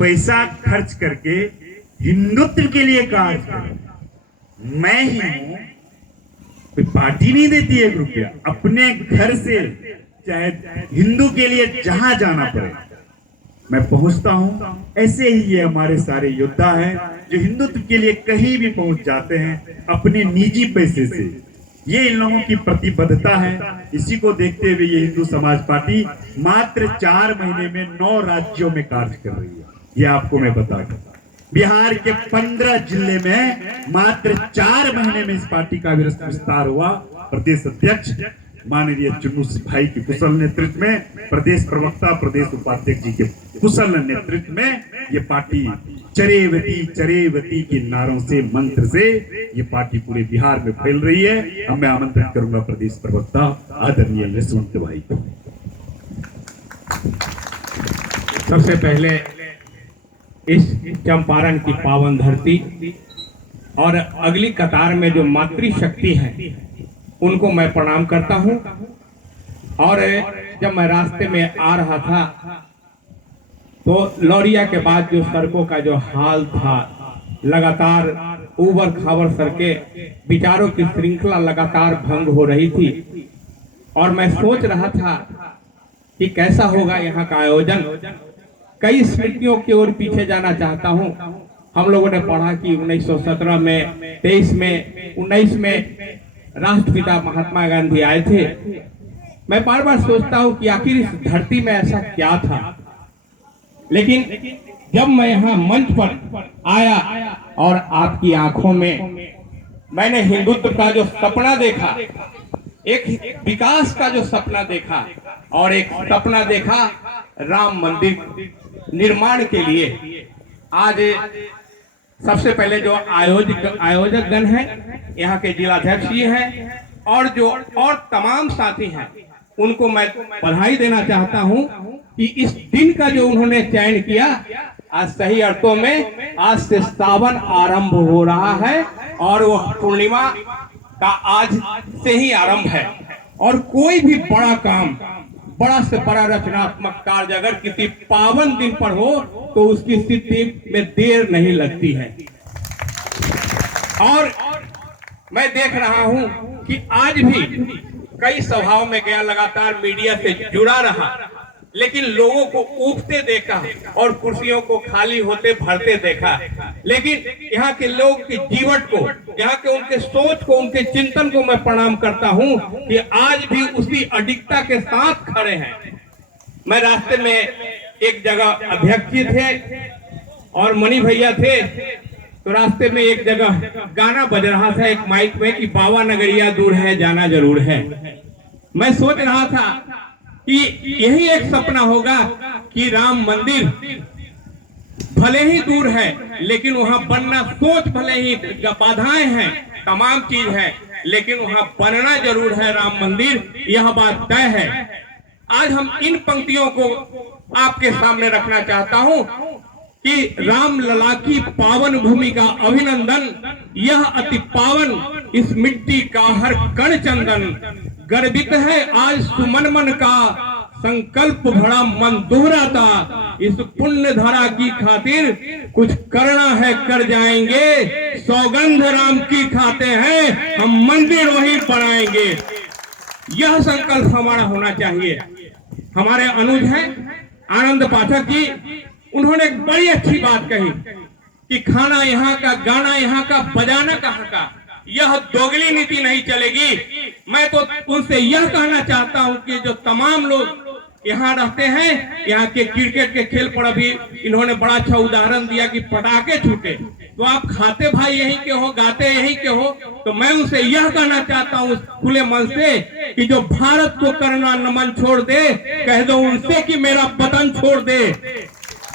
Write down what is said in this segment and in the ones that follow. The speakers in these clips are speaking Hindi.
पैसा खर्च करके हिंदुत्व के लिए कार्य करें। मैं ही हूं, कोई पार्टी नहीं देती 1 रुपया। अपने घर से चाहे हिंदू के लिए जहां जाना पड़े मैं पहुंचता हूं। ऐसे ही ये हमारे सारे योद्धा हैं जो हिंदुत्व के लिए कहीं भी पहुंच जाते हैं अपने निजी पैसे से। ये इन लोगों की प्रतिबद्धता है। इसी को देखते हुए ये हिंदू समाज पार्टी मात्र 4 महीने में 9 राज्यों में कार्य कर रही है। ये आपको मैं बता दूं, बिहार के 15 जिले में मात्र 4 महीने में इस पार्टी का विस्तार हुआ। प्रदेश अध्यक्ष माननीय चुन्नू भाई के कुशल नेतृत्व में, प्रदेश प्रवक्ता प्रदेश उपाध्यक्ष जी के कुशल नेतृत्व में ये पार्टी चरेवती चरेवती के नारों से, मंत्र से ये पार्टी पूरे बिहार में फैल रही है। अब मैं आमंत्रित करूंगा प्रदेश प्रवक्ता आदरणीय यशवंत भाई को। सबसे पहले इस चंपारण की पावन धरती और अगली कतार में जो मातृशक्ति है उनको मैं प्रणाम करता हूं। और जब मैं रास्ते में आ रहा था तो लौरिया के बाद जो सड़कों का जो हाल था, लगातार ऊबड़ खाबड़ सड़कें, विचारों की श्रृंखला लगातार भंग हो रही थी। और मैं सोच रहा था कि कैसा होगा यहाँ का आयोजन। कई स्मृतियों की ओर पीछे जाना चाहता हूं। हम लोगों ने पढ़ा कि 1917 में, 23 में, 19 में राष्ट्रपिता महात्मा गांधी आए थे। मैं बार बार सोचता हूं कि आखिर इस धरती में ऐसा क्या था। लेकिन जब मैं यहाँ मंच पर आया और आपकी आंखों में मैंने हिंदुत्व का जो सपना देखा, एक विकास का जो सपना देखा, और एक सपना देखा राम मंदिर निर्माण के लिए। आज सबसे पहले जो आयोजक गण है, यहाँ के जिलाध्यक्ष जी हैं और जो और तमाम साथी हैं, उनको मैं बधाई देना चाहता हूं कि इस दिन का जो उन्होंने चयन किया, आज सही अर्थों में आज से सावन आरंभ हो रहा है और वो पूर्णिमा का आज से ही आरंभ है। और कोई भी बड़ा काम, बड़ा से बड़ा रचनात्मक कार्य अगर किसी पावन दिन पर हो तो उसकी स्थिति में देर नहीं लगती है। और मैं देख रहा हूं कि आज भी कई सभाओं में गया, लगातार मीडिया से जुड़ा रहा, लेकिन लोगों को ऊबते देखा और कुर्सियों को खाली होते भरते देखा। लेकिन यहाँ के लोग के जीवन को, यहाँ के उनके सोच को, उनके चिंतन को मैं प्रणाम करता हूँ कि आज भी उसी अडिगता के साथ खड़े हैं। मैं रास्ते में एक जगह अध्यक्ष जी थे और मणि भैया थे, तो रास्ते में एक जगह गाना बज रहा था एक माइक में कि बाबा नगरिया दूर है जाना जरूर है। मैं सोच रहा था कि यही एक सपना होगा कि राम मंदिर भले ही दूर है लेकिन वहां बनना, सोच भले ही बाधाएं हैं, तमाम चीज है, लेकिन वहां बनना जरूर है राम मंदिर, यह बात तय है। आज हम इन पंक्तियों को आपके सामने रखना चाहता हूं कि राम लला की पावन भूमि का अभिनंदन, यह अति पावन इस मिट्टी का हर कण चंदन, गर्वित है आज सुमन मन का, संकल्प भरा मन दोहराता, इस पुण्य धरा की खातिर कुछ करना है कर जाएंगे, सौगंध राम की खाते हैं हम मंदिर वही बनाएंगे। यह संकल्प हमारा होना चाहिए। हमारे अनुज हैं आनंद पाठक जी, उन्होंने एक बड़ी अच्छी बात कही कि खाना यहाँ का, गाना यहाँ का, बजाना कहाँ का। यह दोगली नीति नहीं चलेगी। मैं तो उनसे यह कहना चाहता हूं कि जो तमाम लोग यहाँ रहते हैं, यहाँ के क्रिकेट के खेल पर अभी इन्होंने बड़ा अच्छा उदाहरण दिया कि पटाखे छूटे, तो आप खाते भाई यहीं के हो, गाते यहीं के हो, तो मैं उनसे यह कहना चाहता हूँ खुले मन से कि जो भारत को करना नमन छोड़ दे, कह दो उनसे कि मेरा वतन छोड़ दे।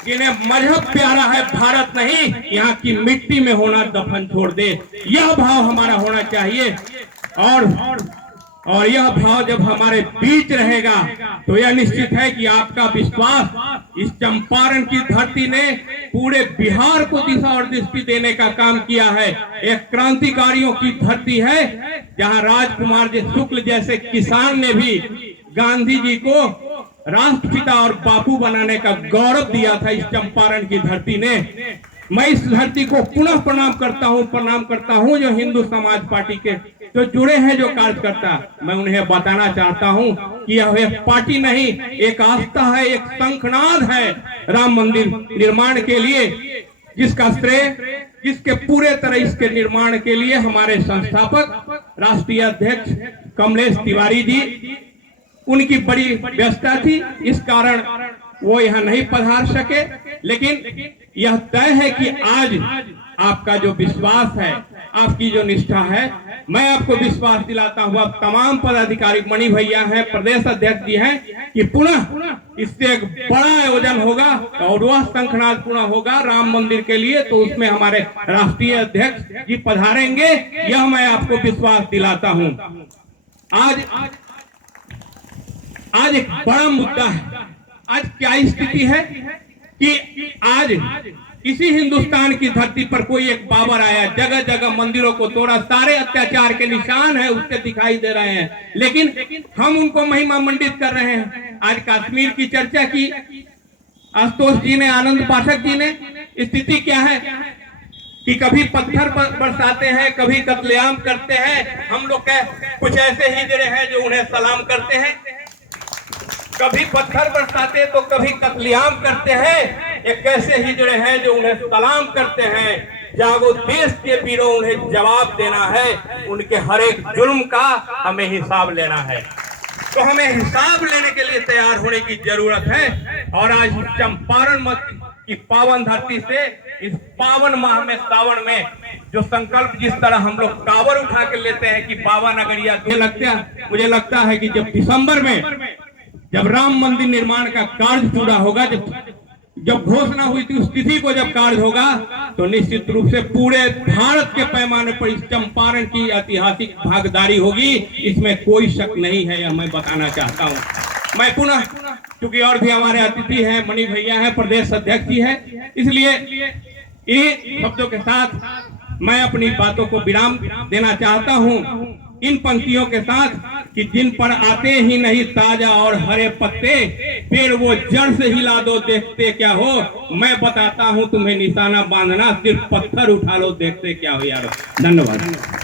इन्हें मजहब प्यारा है, भारत नहीं, यहाँ की मिट्टी में होना दफन छोड़ दे। यह भाव हमारा होना चाहिए। और यह भाव जब हमारे बीच रहेगा तो यह निश्चित है कि आपका विश्वास इस चंपारण की धरती ने पूरे बिहार को दिशा और दृष्टि देने का काम किया है। एक क्रांतिकारियों की धरती है जहां राजकुमार जी शुक्ल जैसे किसान ने भी गांधी जी को राष्ट्रपिता और बापू बनाने का गौरव दिया था इस चंपारण की धरती ने। मैं इस धरती को पुनः प्रणाम करता हूं जो हिंदू समाज पार्टी के जो जुड़े हैं, जो कार्यकर्ता, मैं उन्हें बताना चाहता हूं कि यह एक पार्टी नहीं, एक आस्था है, एक शंखनाद है राम मंदिर निर्माण के लिए, जिसका श्रेय, जिसके पूरे तरह इसके निर्माण के लिए हमारे संस्थापक राष्ट्रीय अध्यक्ष कमलेश तिवारी जी, उनकी बड़ी व्यस्तता थी, इस कारण वो यहाँ नहीं पधार सके। लेकिन यह तय है कि आज आपका जो विश्वास है, आपकी जो निष्ठा है, मैं आपको विश्वास दिलाता हूँ, अब तमाम पदाधिकारी, मणि भैया हैं, प्रदेश अध्यक्ष जी हैं, कि पुनः इससे एक बड़ा आयोजन होगा और वह शंखनाद पूर्ण होगा राम मंदिर के लिए। तो उसमें हमारे राष्ट्रीय अध्यक्ष जी पधारेंगे, यह मैं आपको विश्वास दिलाता हूँ। आज एक बड़ा मुद्दा है। आज क्या स्थिति है कि आज इसी हिंदुस्तान की धरती पर कोई एक बाबर आया, जगह जगह मंदिरों को तोड़ा, सारे अत्याचार के निशान है उसके दिखाई दे रहे हैं, लेकिन हम उनको महिमा मंडित कर रहे हैं। आज कश्मीर की चर्चा की आशुतोष जी ने, आनंद पाठक जी ने। स्थिति क्या है कि कभी पत्थर बरसाते हैं, कभी कत्लेआम करते हैं। हम लोग कुछ ऐसे हिजड़े हैं जो उन्हें सलाम करते हैं, कभी पत्थर बरसाते तो कभी कत्लेआम करते हैं। एक ऐसे हिजड़े हैं जो उन्हें सलाम करते हैं। जागो देश के वीरों, उन्हें जवाब देना है, उनके हर एक जुल्म का हमें हिसाब लेना है। तो हमें हिसाब लेने के लिए तैयार होने की जरूरत है। और आज चंपारण की पावन धरती से इस पावन माह में, सावन में, जो संकल्प जिस तरह हम लोग कांवर उठा के लेते हैं कि बाबा नगरिया, मुझे लगता है कि जब दिसंबर में जब राम मंदिर निर्माण का कार्य पूरा होगा, जब घोषणा हुई थी उस तिथि को जब कार्य होगा, तो निश्चित रूप से पूरे भारत के पैमाने पर इस चंपारण की ऐतिहासिक भागीदारी होगी, इसमें कोई शक नहीं है, यह मैं बताना चाहता हूं। मैं पुनः, क्योंकि और भी हमारे अतिथि हैं, मणि भैया हैं, प्रदेश अध्यक्ष जी है, इसलिए इन शब्दों के साथ मैं अपनी बातों को विराम देना चाहता हूं, इन पंक्तियों के साथ कि जिन पर आते ही नहीं ताजा और हरे पत्ते, पेड़ वो जड़ से हिला दो देखते क्या हो, मैं बताता हूं तुम्हें निशाना बांधना, सिर्फ पत्थर उठा लो देखते क्या हो। यार धन्यवाद।